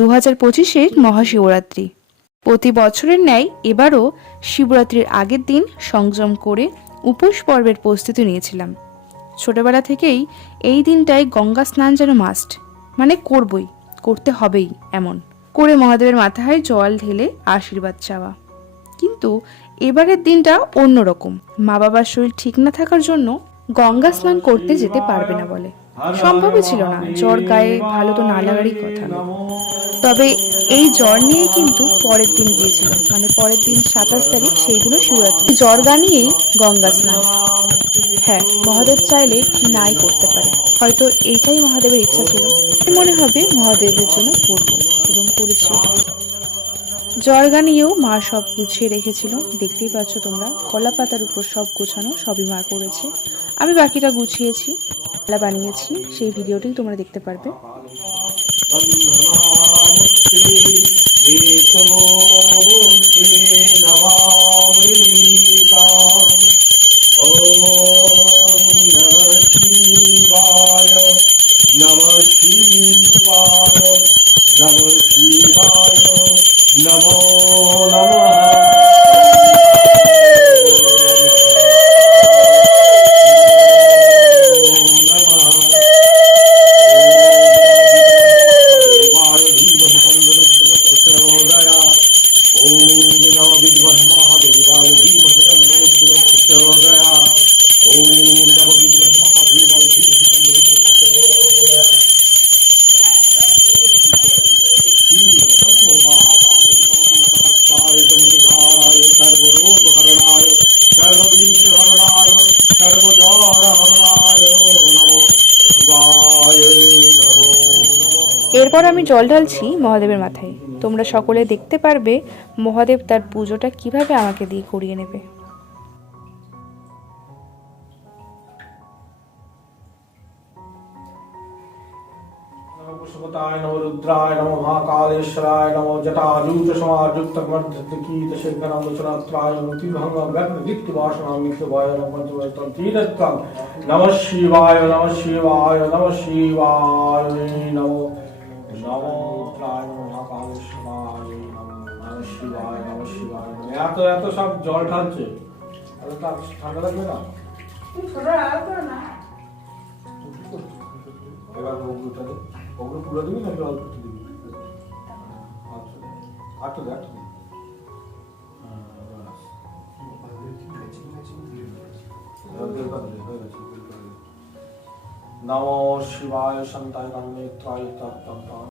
2025-এর মহাশিবরাত্রি। প্রতি বছরের ন্যায় এবারও শিবরাত্রির আগের দিন সংযম করে উপোস পর্বের প্রস্তুতি নিয়েছিলাম। ছোটবেলা থেকেই এই দিনটায় গঙ্গা স্নান যেন মাস্ট, মানে করবই, করতে হবেই, এমন করে মহাদেবের মাথায় জল ঢেলে আশীর্বাদ চাওয়া। কিন্তু এবারের দিনটা অন্যরকম। মা বাবার শরীর ঠিক না থাকার জন্য গঙ্গা স্নান করতে যেতে পারবে না বলে সম্ভবই ছিল না। জ্বর গায়ে ভালো তো না লাগারই কথা। তবে এই জ্বর নিয়ে কিন্তু পরের দিন গিয়েছিল, মানে পরের দিন 27 তারিখ, সেই দিনও শিবরাত্রি। জ্বর গা নিয়েই গঙ্গা স্নান। হ্যাঁ, মহাদেব চাইলে কি নাই করতে পারে। হয়তো এইটাই মহাদেবের ইচ্ছা ছিল। মনে হবে মহাদেবের জন্য করবো, এবং করেছি। জর্গা নিয়েও মা সব গুছিয়ে রেখেছিল। দেখতেই পাচ্ছ তোমরা, কলা পাতার উপর সব গোছানো, সবই মা করেছে। আমি বাকিটা গুছিয়েছি, কলা বানিয়েছি, সেই ভিডিওটি তোমরা দেখতে পারবে। এরপর আমি জল ঢালছি মহাদেবের মাথায়। তোমরা সকলে দেখতে পারবে মহাদেব তার পুজোটা কিভাবে আমাকে দিয়ে করিয়ে নেবে। पुष्पताय नमो रुद्राय नमो महाकालेश्वराय नमो जटाजूट समाजुक्तमर्धकीतशेखरमचरात्राय मुतिभंगव्यक्तिवासनामित्वाय नमः नमः शिवाय नमः शिवाय नमः शिवाय नमो नमो रुद्राय नमो महाकालेश्वराय नमः शिवाय नमः शिवाय। এত এত সব জল ঢালছে, আরে তা ঠান্ডা লাগবে না? এবার ওগুলোটা দে, ওগুলো পুরো দিবি নাকি অল্প দিবি? আচ্ছা, আটটা দে, আটটা দে। নমো শিবায় শান্তায় নেত্রায় তত্ত্বম